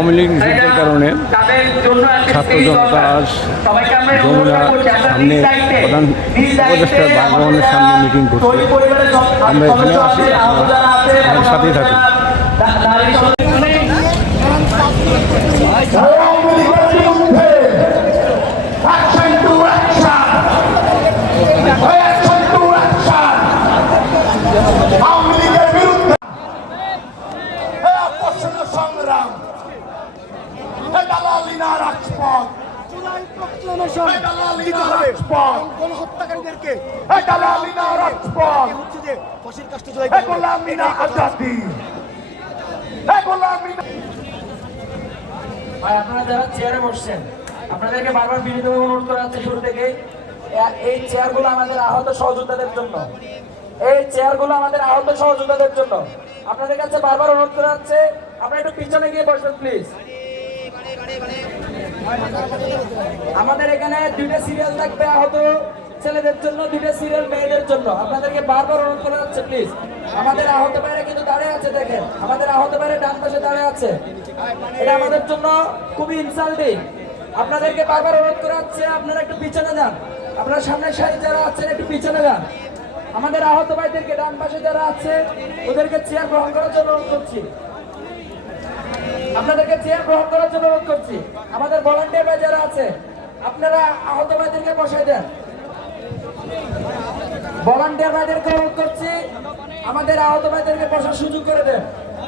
আওয়ামী লীগ নিষিদ্ধের কারণে ছাত্র জনতা আজ যমুনা সামনে প্রধান উপদেষ্টার বাসভবনের সামনে মিটিং করছে। আমরা এখানে আসি, আপনার সাথেই থাকি। আপনারা যারা চেয়ারে বসছেন, আপনাদেরকে বারবার বিনীতভাবে অনুরোধ করা হচ্ছে শুরু থেকে, এই চেয়ারগুলো আমাদের আহত সহযোদ্ধাদের জন্য, এই চেয়ারগুলো আমাদের আহত সহযোদ্ধাদের জন্য। আপনাদের কাছে বারবার অনুরোধ করা হচ্ছে, আপনারা একটু পিছনে গিয়ে বসবেন প্লিজ। আমাদের এখানে দুইটা সিরিয়াল থাকবে আহত ছেলেদের জন্য, দুইটা সিরিয়াল মেয়েদের জন্য। আপনাদেরকে বারবার অনুরোধ করা হচ্ছে প্লিজ। আমাদের আহত ভাইরা কিন্তু দাঁড়িয়ে আছে, দেখেন আমাদের আহত ভাইরা ডান পাশে দাঁড়িয়ে আছে। এটা আমাদের জন্য খুবই ইনসাল্টিং। আপনাদেরকে বারবার অনুরোধ করা হচ্ছে, আপনারা একটু পিছনে যান। আপনারা সামনের সারি যারা আছেন একটু পিছনে যান। আমাদের আহত ভাইদেরকে ডান পাশে যারা আছে ওদেরকে চেয়ার গ্রহণ করার জন্য অনুরোধ করছি। আপনাদেরকে চেয়ার গ্রহণ করার জন্য অনুরোধ করছি। আমাদের ভলান্টিয়ার ভাই যারা আছে আপনারা আহত ভাইদেরকে বসাই দেন। ভলান্টিয়ার ভাইদেরকে অনুরোধ করছি, আমাদের আহত ভাইদেরকে বসার সুযোগ করে দেন।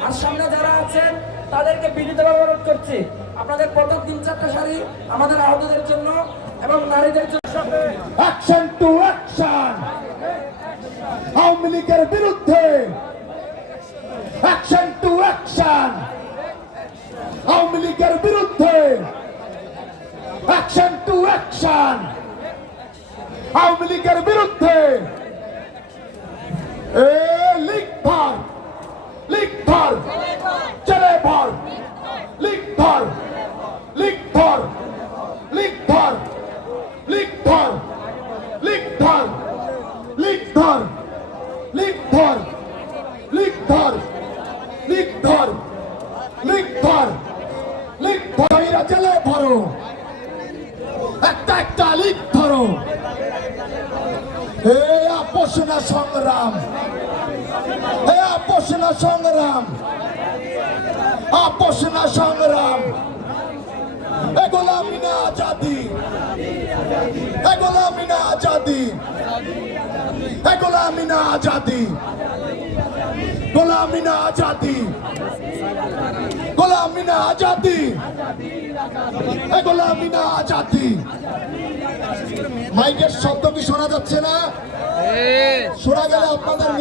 আর সামনে যারা আছেন তাদেরকে বিনীতভাবে অনুরোধ করছি, আপনাদের প্রথম 3-4টা সারি আমাদের আহতদের জন্য এবং নারীদের জন্য। অ্যাকশন টু অ্যাকশন, আওয়ামী লীগের বিরুদ্ধে অ্যাকশন টু অ্যাকশন, আওয়ামী লীগের বিরুদ্ধে অ্যাকশন টু অ্যাকশন, আওয়ামী লীগের বিরুদ্ধে। লীগ ধর, লীগ ধর, চলে ভর, লীগ ধর, লীগ ধর, লীগ ধর, লীগ ধর, লীগ ধর, লীগ ধর, লীগ ধর, লীগ ধর, লীগ ধর, লীগ ধর, লীগ ধর, চলে ভরো, একটা একটা লীগ ধরো। হে আপোষ না সংগ্রাম, হে আপোষ না সংগ্রাম, আপোষ না সংগ্রাম। এ গোলামি না আজাদি, এ গোলামি না আজাদি, এ গোলামি না আজাদি, গোলামি না আজাদি, গোলামি না আজাদি, এ গোলামি না আজাদি। মাইকের শব্দ কি শোনা যাচ্ছে না? শোনা গেলে আপনাদের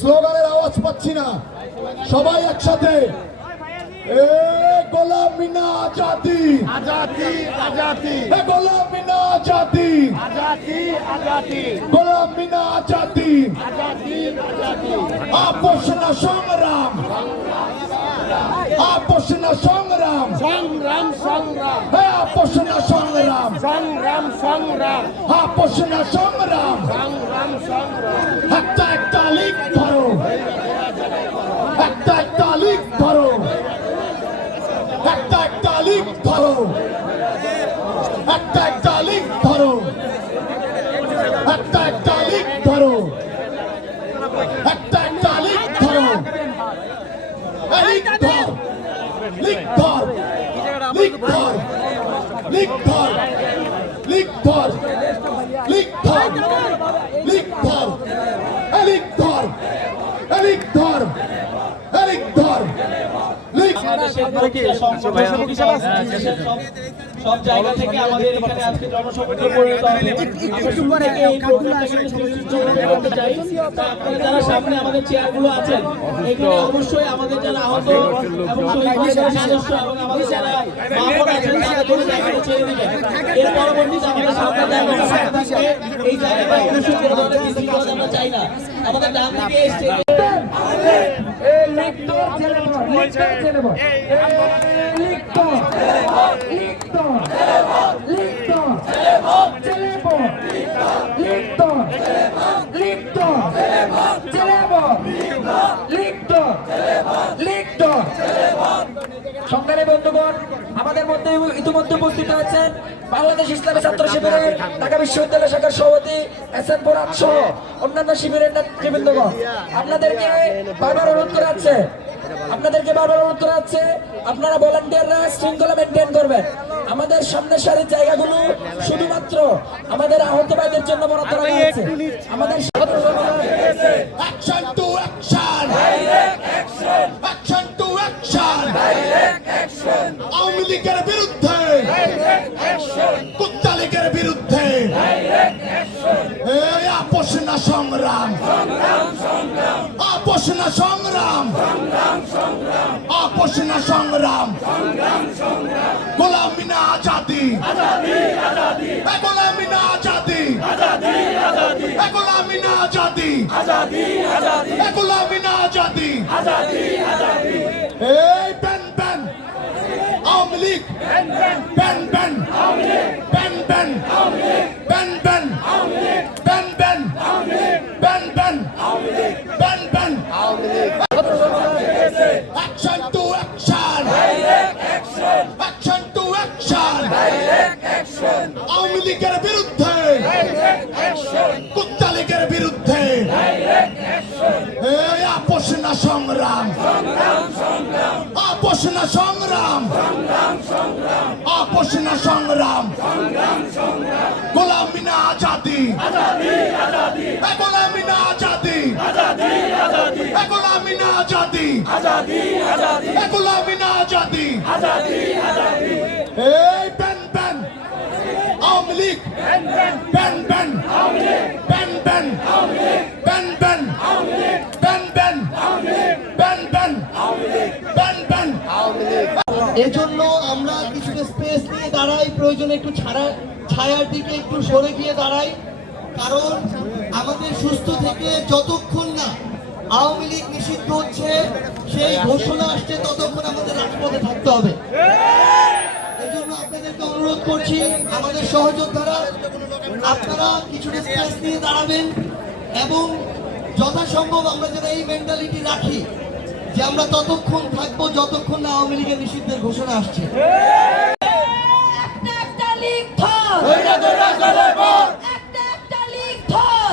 স্লোগানের আওয়াজ পাচ্ছি না। সবাই একসাথে, এ গোলামি না আজাদি, আজাদি আজাদি, এ গোলামি না আজাদি, আজাদি আজাদি, গোলামি না আজাদি, আজাদি আজাদি। আপোষ না সংগ্রাম, আপোষ না সংগ্রাম, সংগ্রাম সংগ্রাম, হে আপোষ না সংগ্রাম, সংগ্রাম সংগ্রাম, আপোষ না সংগ্রাম, সংগ্রাম সংগ্রাম। একটা একটা লীগ ধরো, একটা একটা লীগ ধরো, একটা একটা লীগ ধরো, একটা একটা লীগ ধরো, একটা একটা লীগ ধরো, একটা একটা লীগ ধরো। লীগ ধর, লীগ ধর, লীগ ধর, লীগ ধর, লীগ ধর, লীগ ধর, লীগ ধর, লীগ ধর, লীগ ধর, লীগ ধর, লীগ। সব জায়গা থেকে আমাদের এখানে আজকে জনসংখ্যা পরিণত হবে। এই প্রোগ্রামটাকে করতে চাই। আপনারা যারা সামনে আমাদের চেয়ারগুলো আছেন, এখানে অবশ্যই আমাদের যারা আহত এবং শহীদ পরিবারের সদস্য এবং আমাদের যারা মাহফুজ আছেন তারা কোনো জায়গায় ছেড়ে দিবেন। এর পরবর্তীতে আমাদের সামনে জায়গাটা ফাঁকা থাকবে। এই জায়গাটা অবশ্যই কোনো ধরনের বিশৃঙ্খলা আমরা চাই না। আমাদের ডান দিকে এসছে সংগ্রামী বন্ধুগণ, আমাদের মধ্যে ইতিমধ্যে উপস্থিত হয়েছেন বাংলাদেশ ইসলামী ছাত্র শিবিরের ঢাকা বিশ্ববিদ্যালয় শাখার সভাপতি এসএম ফোরাত সহ অন্যান্য শিবিরের নেতৃবৃন্দগণ। আপনাদেরকে বারবার অনুরোধ করা হচ্ছে, আপনারা ভলান্টিয়াররা শৃঙ্খলা মেনটেন করবেন। আমাদের সামনের সারির জায়গাগুলো শুধুমাত্র আমাদের আহত ভাইদের জন্য বরাদ্দ করা হয়েছে। আমাদের action to action, action to action, Awami লীগের বিরুদ্ধে, কুত্তা লীগের বিরুদ্ধে এই আপোষ না সংগ্রাম, আপোষ না সংগ্রাম, আপোষ না সংগ্রাম, গোলামি না আজাদি, গোলামি না আজাদি, গোলামি না আজাদি, গোলামি না আজাদি, এই ban ban Awami League, ban ban ban ban ban ban ban ban ban ban ban ban action to action, action to action, Awami লীগের বিরুদ্ধে, কুত্তা লীগের বিরুদ্ধে এই আপোষ না সংগ্রাম, আপোষ না সংগ্রাম, আপোষ না সংগ্রাম, গোলামি না আজাদি, গোলামি না আজাদি, গোলামি না আজাদি, গোলামি না আজাদি, এই ban ban Awami League, ban ban ban ban ban ban ban ban ban ban ban ban. এজন্য আমরা কিছুটা স্পেস নিয়ে দাঁড়াই, প্রয়োজনে একটু ছায়ার দিকে একটু সরে গিয়ে দাঁড়াই, কারণ আমাদের সুস্থ থেকে যতক্ষণ না আওয়ামী লীগ নিষিদ্ধ হচ্ছে, সেই ঘোষণা আসছে, ততক্ষণ আমাদের রাজপথে থাকতে হবে। এজন্য আপনাদেরকে অনুরোধ করছি, আমাদের সহযোদ্ধারা আপনারা কিছুটা স্পেস নিয়ে দাঁড়াবেন এবং যথাসম্ভব আমরা যেন এই মেন্টালিটি রাখি যে আমরা ততক্ষণ থাকবো যতক্ষণ না আওয়ামী লীগের নিষিদ্ধের ঘোষণা আসছে। একটা লীগ ধর, একটা লীগ ধর, একটা লীগ ধর,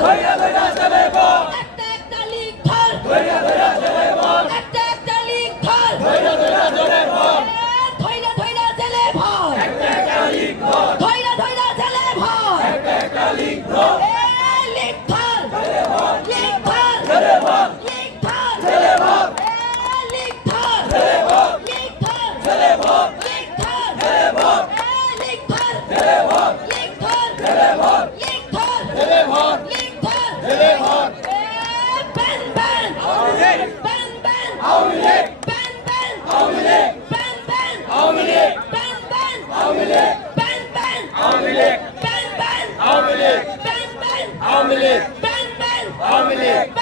একটা লীগ ধর, ধইরা ধইরা জেলে ভর, ধইরা ধইরা জেলে ভর, লীগ ধর, লীগ ধর, লীগ ধর, লীগ ধর, লীগ ধর, লীগ ধর, লীগ ধর, লীগ ধর, লীগ ধর, লীগ ধর, লীগ ধর, ban ban ban ban ban ban ban ban ban ban ban ban ban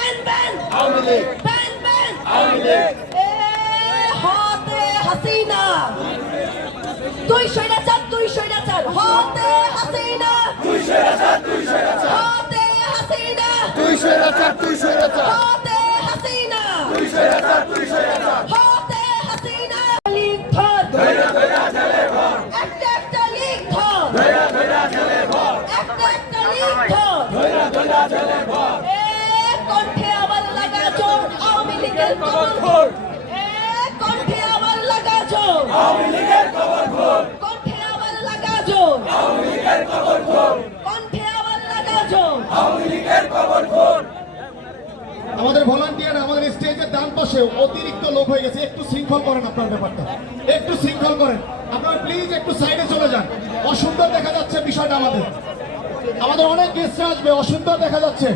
ban ban ban ban ban হাতে হাসিনা, তুই স্বৈরাচার, তুই স্বৈরাচার, হাতে হাসিনা, তুই স্বৈরাচার, তুই স্বৈরাচার, হাতে হাসিনা, তুই স্বৈরাচার, তুই স্বৈরাচার, হাতে হাসিনা, তুই স্বৈরাচার, তুই স্বৈরাচার, হাতে হাসিনা। লীগ ধর, ধইরা ধইরা জেলে ভর, একটা লীগ ধর, ধইরা ধইরা জেলে ভর, একটা লীগ ধর, ধইরা ধইরা জেলে ভর, কণ্ঠে আবার লাগা জোর আওয়ামী লীগের কবর ঘোর, কণ্ঠে আবার লাগা জোর আওয়ামী লীগের কবর ঘোর, কণ্ঠে আবার লাগা জোর আওয়ামী লীগের কবর ঘোর, কণ্ঠে আবার লাগা জোর আওয়ামী লীগের কবর ঘোর। আমাদের ভলান্টিয়ার আমাদের স্টেজের ডান পাশে অতিরিক্ত লোক হয়ে গেছে, একটু শৃঙ্খল করেন আপনার ব্যাপারটা, একটু শৃঙ্খল করেন আপনারা, প্লিজ একটু সাইডে চলে যান। অসুন্দর দেখা যাচ্ছে বিষয়টা, আমাদের অনেক গেস্টরা আসবে, অসুন্দর দেখা যাচ্ছে।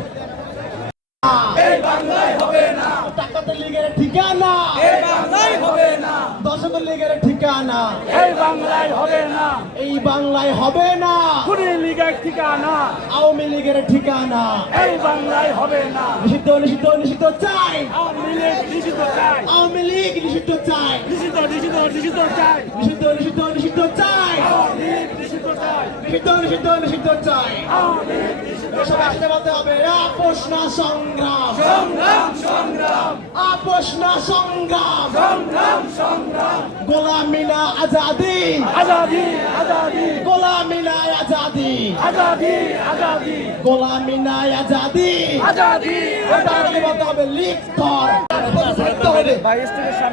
এই বাংলায় হবে না, টাকাতে লীগের ঠিকানা, এই বাংলায় হবে না, দশকের লীগের ঠিকানা, এই বাংলায় হবে না, এই বাংলায় হবে না, খুনি লীগের ঠিকানা, আওয়ামী লীগের ঠিকানা, এই বাংলায় হবে না, নিষিদ্ধ নিষিদ্ধ নিষিদ্ধ চাই, আওয়ামী লীগ নিষিদ্ধ চাই, আওয়ামী লীগ নিষিদ্ধ চাই, নিষিদ্ধ নিষিদ্ধ নিষিদ্ধ চাই, নিষিদ্ধ নিষিদ্ধ নিষিদ্ধ চাই, আওয়ামী লীগ নিষিদ্ধ চাই, নিষিদ্ধ নিষিদ্ধ নিষিদ্ধ চাই। আওয়ামী লীগ নিষিদ্ধ সবাই আসতে বলতে হবে আপোষ না সংগ্রাম, সংগ্রাম সংগ্রাম, আপোষ না সংগ্রাম, গোলামি না আজাদি, গোলামি না আজাদি, গোলামি না আজাদি, আজাদি হবে লিপ্ত থাকতে হবে।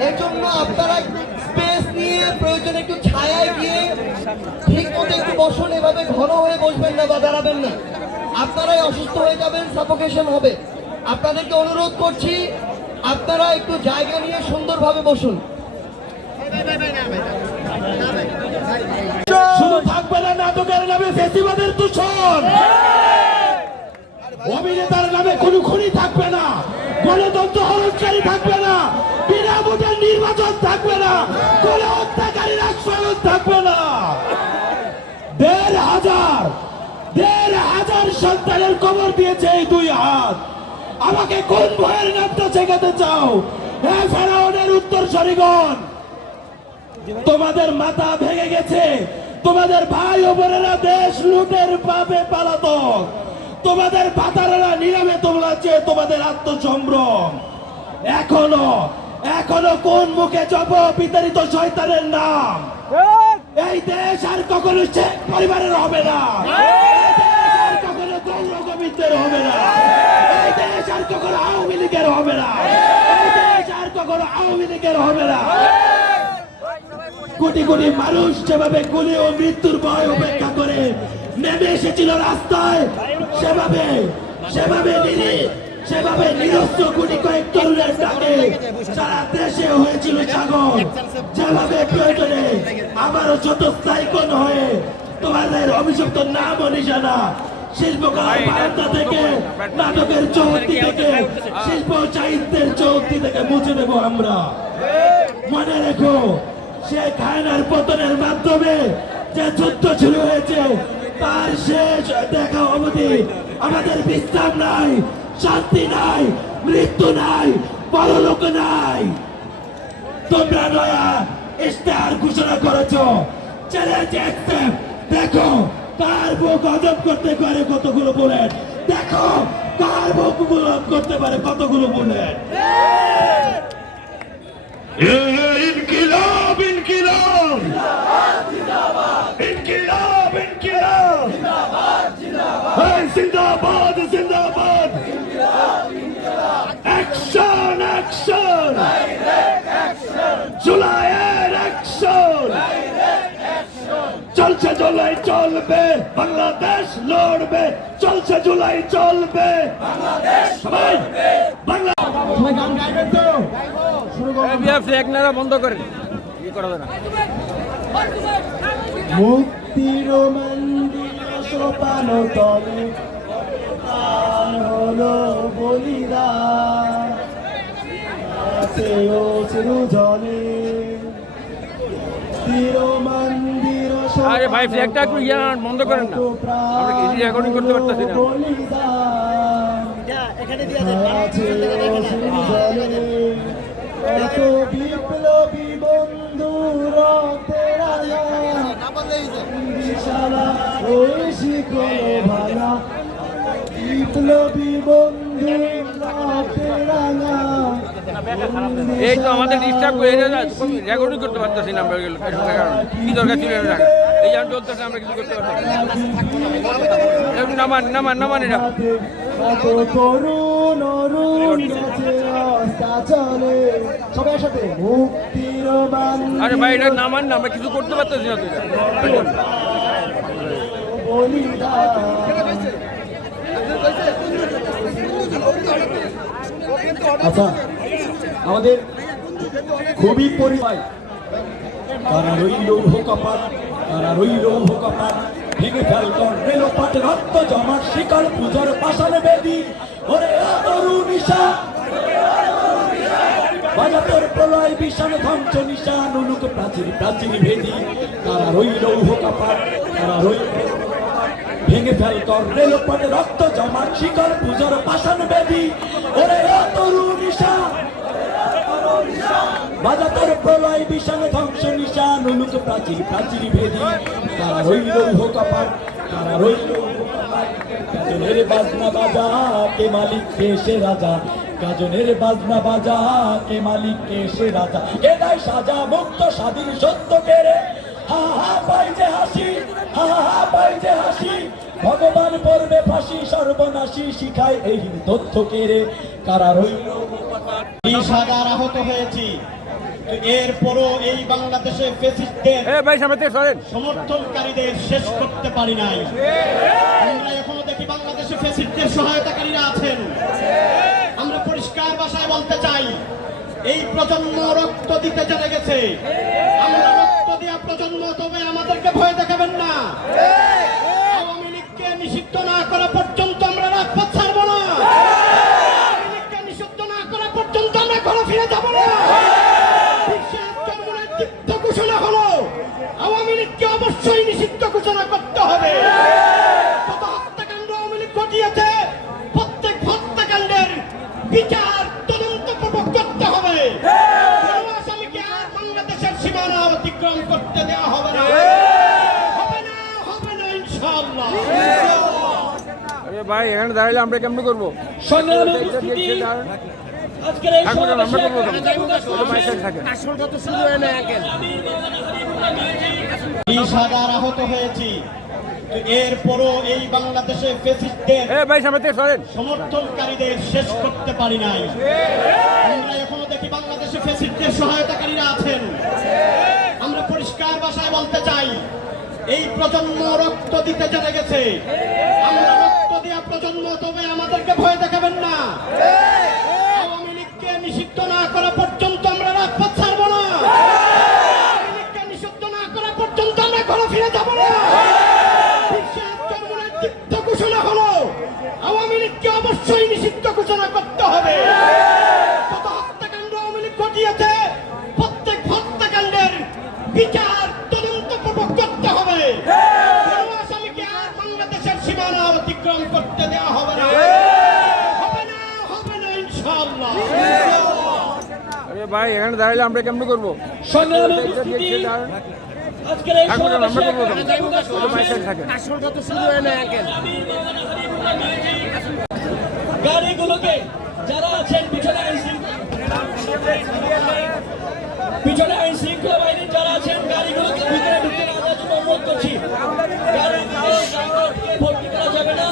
এর জন্য আপনারা স্পেস নিয়ে প্রয়োজনে একটু ছায়ায় গিয়ে ঠিক মতো একটু বসুন। এভাবে ঘন হয়ে বসবেন না বা দাঁড়াবেন না, আপনারাই অসুস্থ হয়ে যাবেন, সাফোকেশন হবে। আপনাদেরকে অনুরোধ করছি আপনারা একটু জায়গা নিয়ে সুন্দরভাবে বসুন। শুধু থাকবে না নাটকের নামে ফেসিবাদের দূষণ, অভিনেতার নামে কোনো খুনি থাকবে না, গণতন্ত্র হরণকারী থাকবে না, বিনা ভোটের নির্বাচন থাকবে না, কোন হত্যাকারীর আশ্রয় থাকবে না। ১,৫০০ সন্তানের কবর দিয়েছে এই 2 হাত। আমাকে কোন ভয়ের নামটা শেখাতে চাও? হ্যাঁ, ফেরাউনের উত্তর সরিগণ, তোমাদের মাথা ভেঙে গেছে, তোমাদের ভাই ও বোনেরা দেশ লুটের পাবে পালাতক, তোমাদের ভাতারেরা নীরবে তোমলাচ্ছে তোমাদের আত্মসম্ভ্রম। এখনো কোন মুখে জপ বিতাড়িত শয়তানের নাম? এই দেশ আর কখনো শেখ পরিবারের হবে না, এই দেশ আর কখনো গৌর গোবিন্দের হবে না, এই দেশ আর কখনো আওয়ামী লীগের হবে না, এই দেশ আর কখনো আওয়ামী লীগের হবে না। কোটি কোটি মানুষ যেভাবে গুলি ও মৃত্যুর ভয় উপেক্ষা করে নেমে এসেছিল রাস্তায়, সেভাবে নিরস্ত্র কোটি কয়েক তরুণের ডাকে সারা দেশে হয়েছিল জাগর। যেভাবে প্রয়োজনে আবারও ছোট সাইকন হয়ে তোমাদের অভিযুক্ত নাম ও নিশানা শিল্পকলার বারান্দা থেকে, নাটকের চৌহদ্দি থেকে, শিল্প সাহিত্যের চৌহদ্দি থেকে মুছে দেব আমরা। মনে রেখো, শেখ হাসিনার পতনের মাধ্যমে যে যুদ্ধ শুরু হয়েছে তার শেষ দেখা অবধি আমাদের বিশ্রাম নাই, শান্তি নাই, মৃত্যু নাই, পরলোক নাই। তোমরা নয়া ইশতেহার ঘোষণা করেছো, চ্যালেঞ্জ অ্যাকসেপ্ট। দেখো কার বুক হজম করতে পারে কতগুলো বুলেট, দেখো কার বুক হজম করতে পারে কতগুলো বুলেট। ইনকিলাব ইনকিলাব ইনকিলাব ইনকিলাব জিন্দাবাদ জিন্দাবাদ। অ্যাকশন অ্যাকশন, জুলাইয়ের অ্যাকশন চলছে, জুলাই চলবে, বাংলাদেশ লড়বে, চলছে জুলাই চলবে, সবাই বাংলা। সবাই গান গাইবেন তো? শুরু করুন। বন্ধ করেন, কি করা যায় না। মুক্তির মন্দির সোপান তলে প্রাণ হলো বলিদান, আছে ও চিরজনে তীর মন্দির আরে ভাই, ফ্ল্যাগটা একটু বন্ধ করেন না, আমরা কি রেকর্ডিং করতে পারতেছি না। এত বিপ্লবী বন্ধুর ভালা, বিপ্লবী বন্ধু এই তো আমাদের ডিস্টার্ব করে রেকর্ডিং করতে পারতেছি না আমরা, কি দরকার ছিল এই যেমন চলতেছে, আমরা কিছু করতে পারতেছি না। নামান এটা তরুণ অরুণ চলে সবাই একসাথে মুক্তির। আরে ভাই, এটা নামান না, আমরা কিছু করতে পারতেছি না। আচ্ছা, আমাদের খুবই পরিচয়, তারা রইল কপাট, তারা রইল কপাট, ভেঙে ফেল রেল পাট, রক্ত জমাট শিকল পুজোর পাশান বেদি, ওরে তরুণ ঈশা বাজাতর প্রলয় বিষাণ ধ্বংস নিশান, উলুক প্রাচীর প্রাচীর ভেদি, তারা রইল কপাট, তারা রইল ভেঙে ফেল রেল পাট, রক্ত জমাট শিকল পুজোর পাশান বেদি, ওরে তরুণ ঈশা বাজাতর প্রলয় বিষাণ ধ্বংস নিশান, উলুক প্রাচীর প্রাচীর ভেদি, তারা রইল কপাট, তারা রইল কপাট। বাজনা বাজা কে মালিক কে সে রাজা, গাজনের বাজনা বাজা, কে মালিক কে সে রাজা, কে দেয় সাজা, মুক্ত স্বাধীন সত্য কেড়ে, হা হা পাই যে হাসি, হা হা পাই যে হাসি, ভগবান পড়বে ফাঁসি, সর্বনাশী শিখায় এই তথ্য কেড়ে, কারা রইল 20,000 আহত হয়েছি। তো এরপরও এই বাংলাদেশে ফ্যাসিস্টদের ভাই সামনে থেকে সরেন। সমর্থনকারীদের শেষ করতে পারি নাই। আমরা এখনো দেখি বাংলাদেশে ফ্যাসিস্টদের সহায়তাকারীরা আছেন। আমরা পরিষ্কার ভাষায় বলতে চাই, এই প্রজন্ম রক্ত দিতে জেনে গেছে। আমরা রক্ত দেওয়া প্রজন্ম, তবে আমাদেরকে ভয় দেখাবেন না। আওয়ামী লীগকে নিষিদ্ধ না করা পর্যন্ত আমরা রাজপথ ছাড়বো না। আওয়ামী লীগকে নিষিদ্ধ না করা পর্যন্ত আমরা ঘরে ফিরে যাবো না। ঘোষণা হলো, আওয়ামী লীগকে অবশ্যই নিষিদ্ধ ঘোষণা করতে হবে। কত হত্যাকাণ্ড আওয়ামী লীগ ঘটিয়েছে, প্রত্যেক হত্যাকাণ্ডের বিচার তদন্তপূর্বক করতে হবে। কোনো আসামিকে আর বাংলাদেশের সীমানা অতিক্রম করতে দেওয়া হবে না। হবে না, হবে না ইনশাআল্লাহ। আরে ভাই এখানে দাঁড়াইলে আমরা কেমন করবো? সংগ্রামী উপস্থিতি, আজকের এই সমাবেশে আসলটা তো শুরু হয় না একেন। 20,000 আহত হয়েছি। তো এরপরও এই বাংলাদেশে ফ্যাসিস্টদের ভাই সামনে থেকে সরেন। সমর্থনকারীদের শেষ করতে পারি নাই। আমরা এখনো দেখি বাংলাদেশে ফ্যাসিস্টদের সহায়তাকারীরা আছেন। আমরা পরিষ্কার ভাষায় বলতে চাই, এই প্রজন্ম রক্ত দিতে জেনে গেছে। আমরা রক্ত দেওয়া প্রজন্ম, তবে আমাদেরকে ভয় দেখাবেন না। আওয়ামী লীগকে নিষিদ্ধ না করা পর্যন্ত আমরা রাজপথ ছাড়বো না। আওয়ামী লীগকে নিষিদ্ধ না করা পর্যন্ত আমরা ঘরে ফিরে যাবো না। ঘোষণা হলো, আওয়ামী লীগকে অবশ্যই নিষিদ্ধ ঘোষণা করতে হবে। কত হত্যাকাণ্ড আওয়ামী লীগ ঘটিয়েছে, প্রত্যেক হত্যাকাণ্ডের বিচার তদন্তপূর্বক করতে হবে। কোনো আসামিকে আর বাংলাদেশের সীমানা অতিক্রম করতে দেওয়া হবে না। হবে না, হবে না ইনশাআল্লাহ। আরে ভাই এখানে দাঁড়াইলে আমরা কেমন করবো? সংগ্রামী উপস্থিতি, আজকের এই আসলটা তো শুরু হয় না একেন। গাড়িগুলোকে যারা আছেন পিছনে আইন শৃঙ্খলা বাহিনীর যারা আছেন, গাড়িগুলোকে ভিতরে ঢুকতে না দেওয়ার জন্য অনুরোধ করছি। গাড়িগুলোকে ভর্তি করা যাবে না।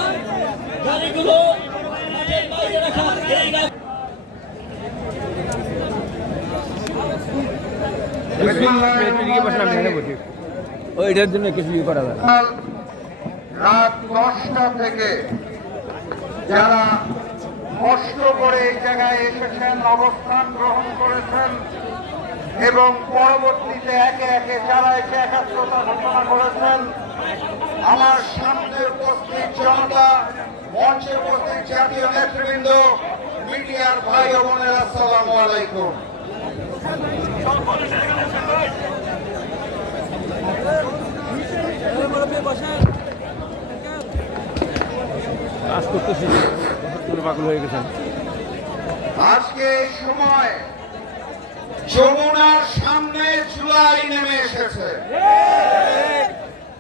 গাড়িগুলো মাঠের বাইরে রাখা। এই ওইটার জন্য কিছু করা যায়। রাত 10টা থেকে যারা কষ্ট করে এই জায়গায় এসেছেন, অবস্থান গ্রহণ করেছেন এবং পরবর্তীতে একে একে যারা এসে একাত্মতা ঘোষণা করেছেন, আমার সামনে উপস্থিত জনতা, মঞ্চে উপস্থিত জাতীয় নেতৃবৃন্দ, মিডিয়ার ভাই ও বোনেরা, আসসালামু আলাইকুম। কাজ করতেছি, পাগল হয়ে গেছেন। আজকে এই সময় যমুনার সামনে জুলাই নেমে এসেছে।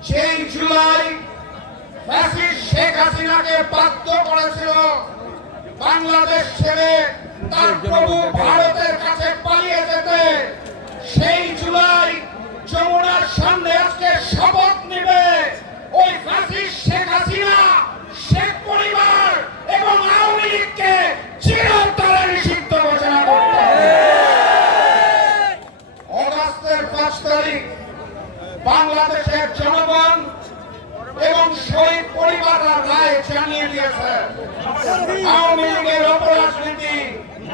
সেই জুলাই ফ্যাসিস্ট শেখ হাসিনাকে বাধ্য করেছিল বাংলাদেশ ছেড়ে তার প্রভু ভারতের কাছে পালিয়ে যেতে। সেই জুলাই যমুনার সামনে আজকে শপথ নেবে ওই ফ্যাসিস্ট শেখ হাসিনা, শেখ পরিবার এবং আওয়ামী লীগকে চিরতরে নিষিদ্ধ ঘোষণা করতে হবে। অগাস্টের 5 তারিখ বাংলাদেশের জনগণ এবং শহীদ পরিবাররা রায় জানিয়ে দিয়েছে, আওয়ামী লীগের অপরাজনীতি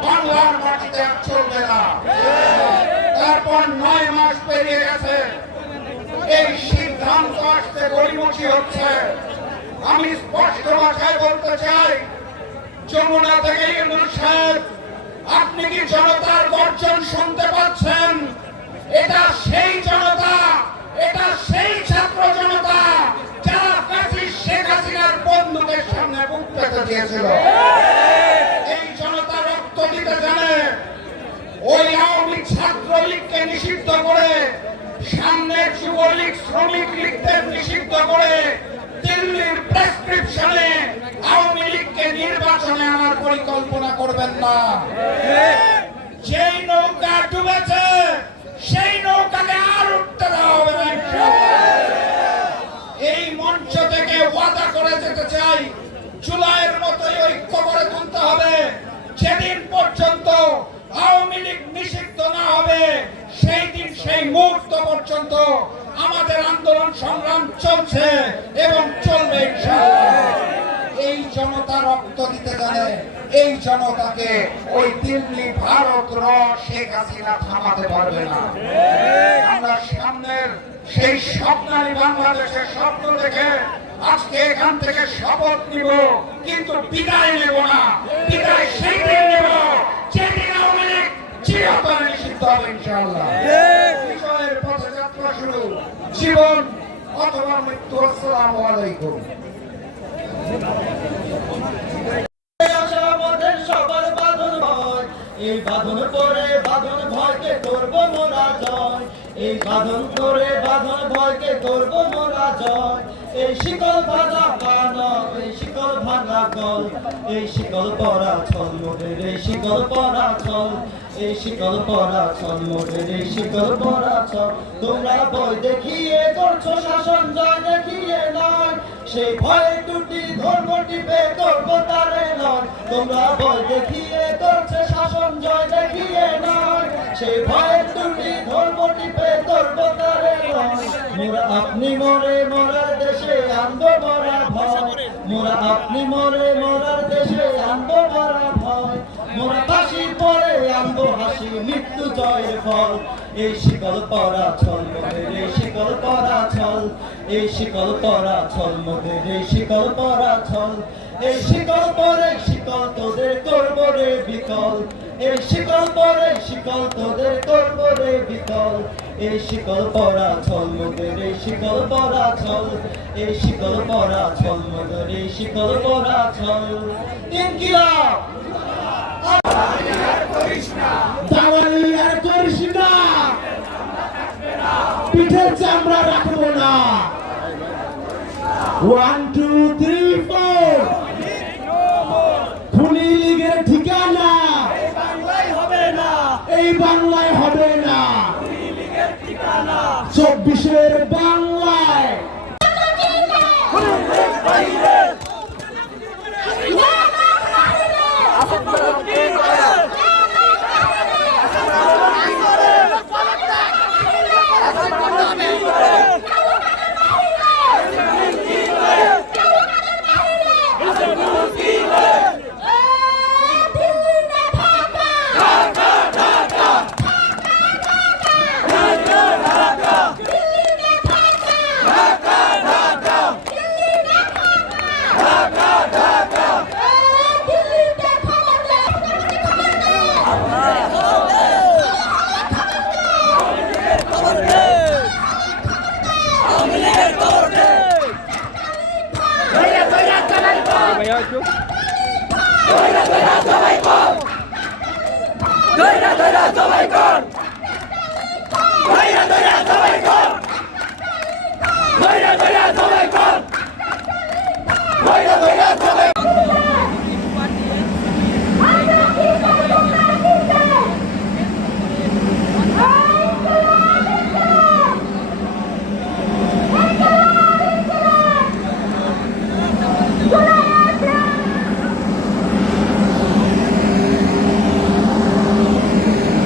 বাংলার মাটিতে আর চলবে না। তারপর 9 মাস পেরিয়ে গেছে, এই সিদ্ধান্ত আসতে গড়িমসি হচ্ছে। আমি স্পষ্ট ভাষায় বলতে চাই, যমুনা থেকে ইউনূস সাহেব, আপনি কি জনতার গর্জন শুনতে পাচ্ছেন? এটা সেই জনতা, এটা সেই ছাত্র জনতা যারা ফ্যাসিস্ট শেখ হাসিনার বন্ধুদের সামনে বুক পেতে দিয়েছিল। এই জনতা রক্ত দিতে জানে। ওই আওয়ামী ছাত্রলীগকে নিষিদ্ধ করে, সামনে যুবলীগ, শ্রমিক লীগদের নিষিদ্ধ করে, দিল্লির প্রেসক্রিপশনে আওয়ামী লীগকে দলকে নির্বাচনে আনার পরিকল্পনা করবেন না। যেই নৌকা ডুবেছে সেই নৌকাকে আর উঠতে দেওয়া হবে না ইনশাআল্লাহ। এই মঞ্চ থেকে ওয়াদা করে যেতে চাই, জুলাইয়ের মতোই ঐক্য করে তুলতে হবে। যেদিন পর্যন্ত আওয়ামী লীগ নিষিদ্ধ না হবে সেই দিন সেই মুহূর্ত পর্যন্ত আমাদের আন্দোলন সংগ্রাম চলছে এবং চলবে ইনশাআল্লাহ। এই জনতা রক্ত দিতে জানে, এই জনতাকে ওই দিল্লি ভারত শেখ হাসিনা থামাতে পারবে না। আমরা সামনের সেই স্বপ্নালী বাংলাদেশের স্বপ্ন দেখে আজকে এখান থেকে শপথ নিব, কিন্তু বিদায় নেব না। বিদায় সেই দিন নেব যেদিন আওয়ামী লীগ চিরতরে নিষিদ্ধ হবে ইনশাআল্লাহ। বিজয়ের পথে যাত্রা শুরু, জীবন অথবা মৃত্যু। আসসালামু আলাইকুম। আমাদের সবার বাঁধন ভয়, এই বাঁধন করে বাঁধন ভয়কে করব মোরা জয়। এই বাঁধন করে বাঁধন ভয়কে করব মোরা জয়। এই শিকল ভাঙা কানক, এই শিকল ভাঙা কল, এই শিকল পরা ছল মোদের, এই শিকল পরা ছল, এই শিকল পরা ছল মোদের, এই শিকল পরা ছল। তোমরা বই দেখিয়ে করছো শাসন, জয় দেখিয়ে নয়। সেই ভয় টুটি ধর্ম টিপে করবো তারে নয়। তোমরা বই দেখিয়ে করছে শাসন, জয় দেখিয়ে নয়। সেই ভয় টুটি ধর্ম টিপে করবো তারে নয়। মোরা আপনি মরে মরার দেশে আনবো মরা ভয়। মোরা আপনি মরে মরার দেশে আনবো মরা ভয়। মোরা ফাঁসির পরে আনবো হাসি, মৃত্যু জয়ের ফল। এই শিকল পরা ছল মোদের, এই শিকল পরা ছল, এই শিকল পরা ছল মোদের, এই শিকল পরা ছল। এই শিকল পরে শিকল তোদের করবো রে বিকল। এই শিকল পরে শিকল তোদের করবো রে বিকল। এই শিকল পরা ছল মোদের, এই শিকল পরা ছল, এই শিকল পরা ছল মোদের, এই শিকল পরা ছল। ইনকিলাব দাওয়ালি আর করিস না, পিঠের চামড়া রাখবো না। 1 2 3 4 খুনি লীগের ঠিকানা এই বাংলায় হবে না। 24-এর বাংলায়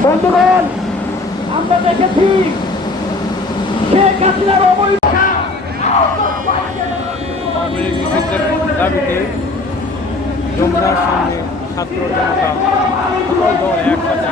বন্ধুগণ, আমরা দেখেছি শেখ হাসিনার অবৈধ আওয়ামী লীগ নিষিদ্ধের দাবিতে যমুনার সামনে ছাত্র জনতা সকল দল একসাথে